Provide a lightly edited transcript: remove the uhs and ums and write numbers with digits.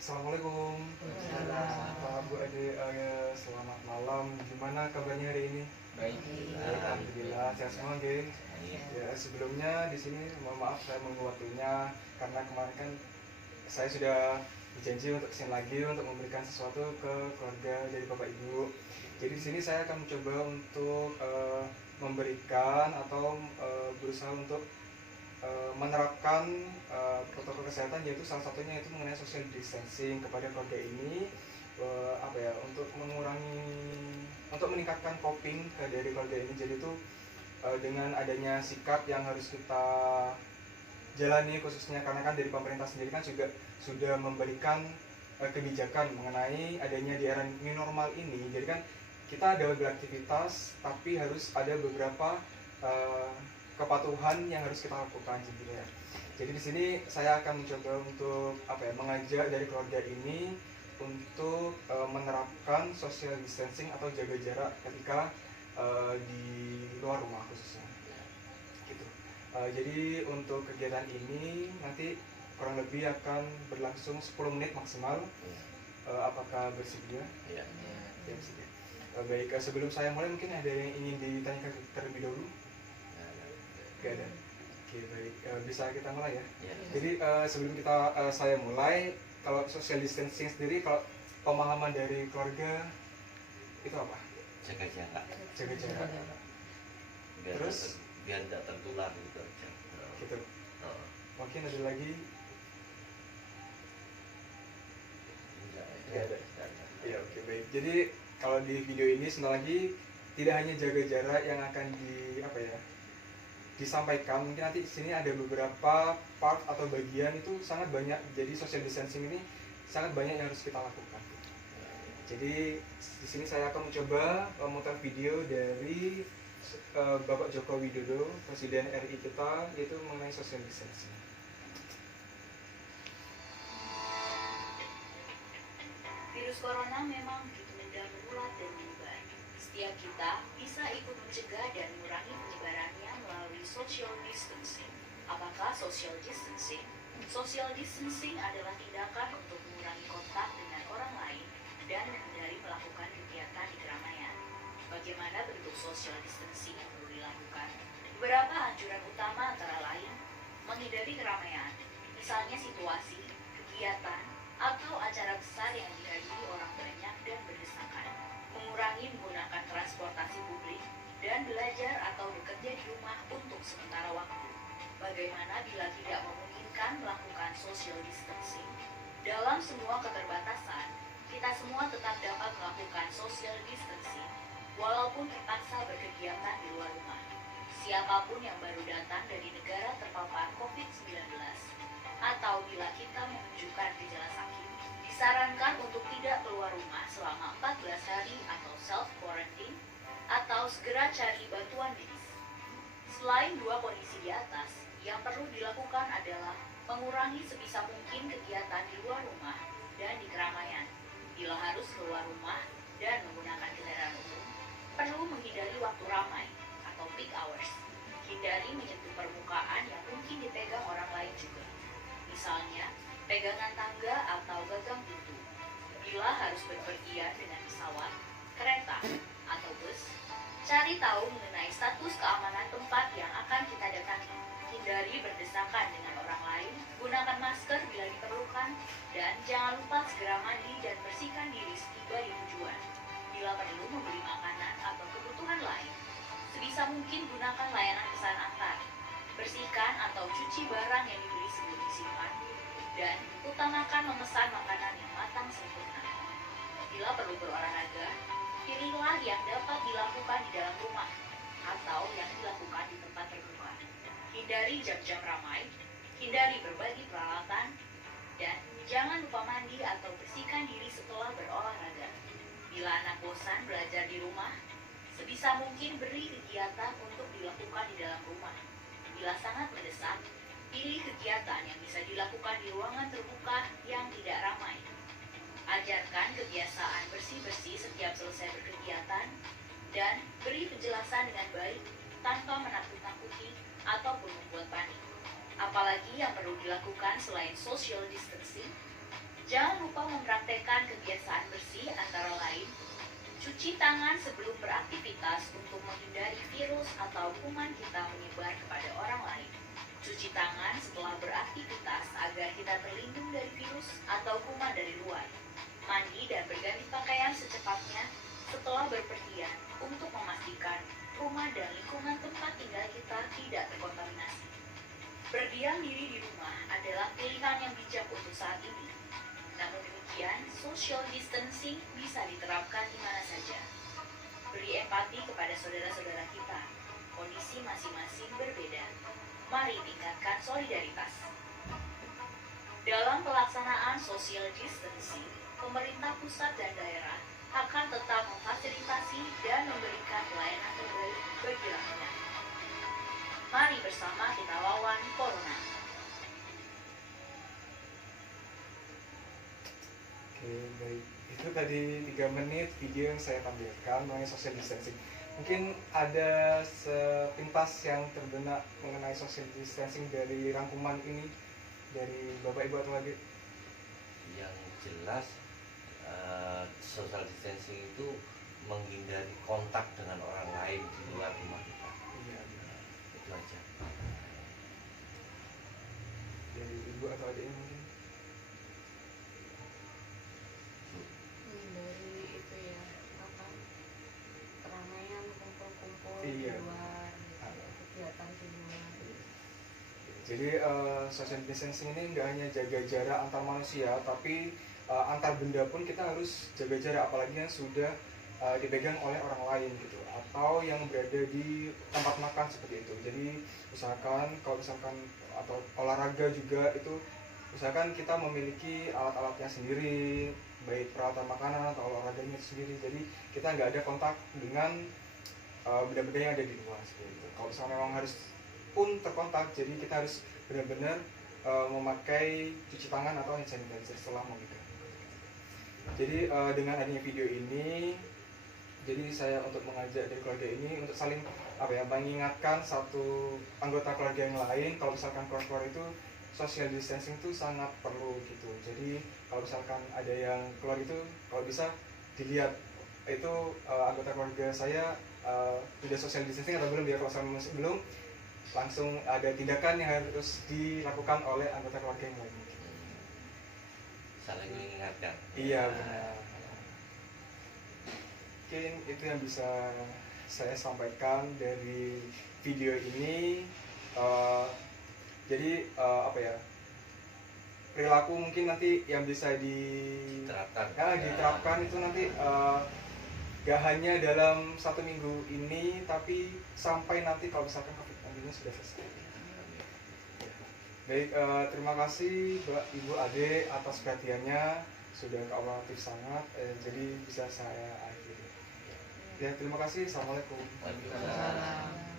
Assalamualaikum. Waalaikumsalam. Pak Bu Ade, selamat malam. Gimana kabarnya hari ini? Baik. Alhamdulillah, sehat semua, geng. Iya. Ya, sebelumnya di sini mohon maaf saya menunggu waktunya karena kemarin kan saya sudah berjanji untuk kesini lagi untuk memberikan sesuatu ke keluarga dari Bapak Ibu. Jadi di sini saya akan mencoba untuk memberikan atau berusaha untuk menerapkan protokol kesehatan, yaitu salah satunya itu mengenai social distancing kepada keluarga ini, untuk meningkatkan coping dari keluarga ini. Jadi itu dengan adanya sikap yang harus kita jalani, khususnya karena kan dari pemerintah sendiri kan juga sudah memberikan kebijakan mengenai adanya di era new normal ini. Jadi kan kita ada beraktivitas tapi harus ada beberapa kepatuhan yang harus kita lakukan gitu ya. Jadi di sini saya akan mencoba untuk mengajak dari keluarga ini untuk menerapkan social distancing atau jaga jarak ketika di luar rumah khususnya. Gitu. Jadi untuk kegiatan ini nanti kurang lebih akan berlangsung 10 menit maksimal. Apakah bersedia? Iya. Ya, bersedia. Baik, sebelum saya mulai mungkin ada yang ingin ditanyakan terlebih dahulu? Gak ada. Oke, baik. Bisa kita mulai ya? Ya. Jadi sebelum saya mulai, kalau social distancing sendiri, kalau pemahaman dari keluarga itu apa? Jaga jarak. Jaga jarak. Terus? Biar tidak tertular gitu aja. Gitu. Oh. Mungkin ada lagi? Enggak ada. ada. Iya, oke, baik. Jadi kalau di video ini sebentar lagi tidak hanya jaga jarak yang akan disampaikan, mungkin nanti di sini ada beberapa part atau bagian itu sangat banyak. Jadi social distancing ini sangat banyak yang harus kita lakukan. Jadi di sini saya akan mencoba memutar video dari Bapak Joko Widodo, Presiden RI kita, yaitu mengenai social distancing. Virus corona memang begitu mudah menular dan menyebar. Setiap kita bisa ikut mencegah dan mengurangi penyebarannya melalui social distancing. Apakah social distancing? Social distancing adalah tindakan untuk mengurangi kontak dengan orang lain dan menghindari melakukan kegiatan di keramaian. Bagaimana bentuk social distancing yang perlu dilakukan? Beberapa anjuran utama antara lain: menghindari keramaian, misalnya situasi, kegiatan, atau acara besar yang dihadiri orang banyak dan berdesakan. Mengurangi menggunakan transportasi publik dan belajar atau bekerja di rumah untuk sementara waktu. Bagaimana bila tidak memungkinkan melakukan social distancing? Dalam semua keterbatasan, kita semua tetap dapat melakukan social distancing walaupun terpaksa berkegiatan di luar rumah. Siapapun yang baru datang dari negara terpapar COVID-19 atau bila kita menunjukkan gejala sakit, disarankan untuk tidak keluar rumah selama 14 hari atau self-quarantine atau segera cari bantuan medis. Selain dua kondisi di atas, yang perlu dilakukan adalah mengurangi sebisa mungkin kegiatan di luar rumah dan di keramaian. Bila harus keluar rumah dan menggunakan kendaraan umum, perlu menghindari waktu ramai atau peak hours. Hindari menyentuh permukaan yang mungkin dipegang orang lain juga. Misalnya, pegangan tangga atau gagang pintu. Bila harus berpergian dengan pesawat, kereta, atau bus, cari tahu mengenai status keamanan tempat yang akan kita datangi. Hindari berdesakan dengan orang lain, gunakan masker bila diperlukan, dan jangan lupa segera mandi dan bersihkan diri setiba di tujuan. Bila perlu membeli makanan atau kebutuhan lain, sebisa mungkin gunakan layanan pesan antar. Bersihkan atau cuci barang yang dibeli sebelum disimpan, dan utamakan memesan makanan yang matang sempurna. Bila perlu berolahraga, pilihlah yang dapat dilakukan di dalam rumah atau yang dilakukan di tempat terbuka. Hindari jam-jam ramai, hindari berbagi peralatan, dan jangan lupa mandi atau bersihkan diri setelah berolahraga. Bila anak bosan belajar di rumah, sebisa mungkin beri kegiatan untuk dilakukan di dalam rumah. Bila sangat mendesak, pilih kegiatan yang bisa dilakukan di ruangan terbuka yang tidak ramai. Ajarkan kebiasaan bersih-bersih setiap selesai berkegiatan, dan beri penjelasan dengan baik tanpa menakut-nakuti ataupun membuat panik. Apalagi yang perlu dilakukan selain social distancing, Jangan lupa mempraktekkan kebiasaan bersih antara lain cuci tangan sebelum beraktivitas untuk menghindari virus atau kuman kita menyebar kepada orang lain. Cuci tangan setelah beraktivitas agar kita terlindung dari virus atau kuman dari luar. Mandi dan berganti pakaian secepatnya setelah berpergian untuk memastikan rumah dan lingkungan tempat tinggal kita tidak terkontaminasi. Berdiam diri di rumah adalah pilihan yang bijak untuk saat ini. Namun demikian, social distancing bisa diterapkan di mana saja. Beri empati kepada saudara-saudara kita. Kondisi masing-masing berbeda. Mari tingkatkan solidaritas. Dalam pelaksanaan social distancing, pemerintah pusat dan daerah akan tetap memfasilitasi dan memberikan pelayanan terbaik bagi rakyat. Mari bersama kita lawan Corona. Oke, baik. Itu tadi 3 menit video yang saya tampilkan mengenai social distancing. Mungkin ada sepintas yang terbenak mengenai social distancing dari rangkuman ini dari Bapak Ibu atau Adik. Yang jelas social distancing itu menghindari kontak dengan orang lain di luar rumah kita. Iya, Itu aja. dari Ibu atau Adik mungkin. Dari itu ya apa keramaian kumpul-kumpul Iya. di luar gitu, kegiatan di luar. Jadi social distancing ini nggak hanya jaga jarak antar manusia, tapi antar benda pun kita harus jaga jarak, apalagi yang sudah dipegang oleh orang lain gitu, atau yang berada di tempat makan seperti itu. Jadi usahakan kalau misalkan atau olahraga juga itu usahakan kita memiliki alat-alatnya sendiri, baik peralatan makanan atau olahraganya sendiri. Jadi kita nggak ada kontak dengan benda-benda yang ada di luar seperti itu. Kalau misalnya memang harus pun terkontak, jadi kita harus benar-benar memakai cuci tangan atau hand sanitizer setelah memegang. Jadi dengan adanya video ini, jadi saya untuk mengajak dari keluarga ini untuk saling mengingatkan satu anggota keluarga yang lain kalau misalkan keluar-keluar itu social distancing itu sangat perlu gitu. Jadi kalau misalkan ada yang keluar itu kalau bisa dilihat itu anggota keluarga saya sudah social distancing atau belum, dia kalau masih belum langsung ada tindakan yang harus dilakukan oleh anggota keluarga yang lain. Saling mengingatkan. Iya benar. Mungkin itu yang bisa saya sampaikan dari video ini. Jadi perilaku mungkin nanti yang bisa diterapkan itu nanti gak hanya dalam 1 minggu ini, tapi sampai nanti kalau misalkan COVID-19 sudah selesai. Baik, terima kasih Ibu Ade atas perhatiannya, sudah kooperatif sangat, jadi bisa saya akhiri. Ya, terima kasih. Assalamualaikum. Waalaikumsalam.